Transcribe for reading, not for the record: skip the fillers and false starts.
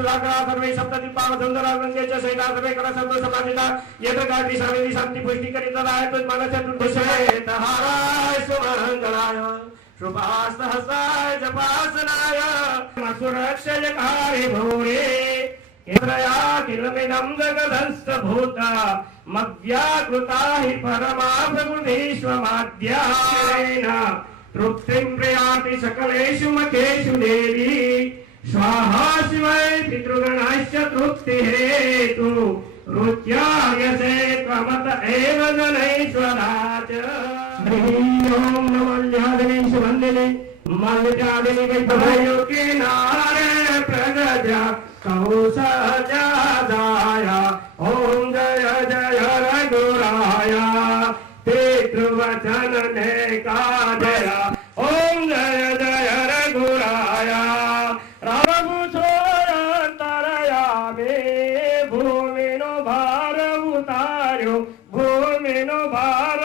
सुलाका सर्वे सप्तदीपाव सुंदरा रंगे च सैला सर्वे कला सर्व समाजिता यत्र गायत्री शालिनी शांति पुष्टि करितराय तुझ मनस्य तुझसे तहाराय सुमंगलाय शुभास्तहस्ताय जपासनाय मसुरक्षयकारि भूरे इंद्रया किलमिदं जगदस्तभूता मव्याकृता हि परमा प्रकृतिष्वमाद्यायेन तृप्तिं प्रयाति सकलेषु मखेषु देवी स्वाहा शिवै पितृगणश्च तृप्तिहेतु रुच्यायसे त्वमत एव जनैश्वराच ओम नमोऽन्यादिनीश वन्दिने मल्लिकादिनि वैभवयोगे नारायण प्रगजा कौसजादाय ओम जय जय रघुराय पितृवचन ने काजय ओम जय जय रघुराय राम छोड़तरयामे भूमिनो भार उतार्यो भूमिनो भार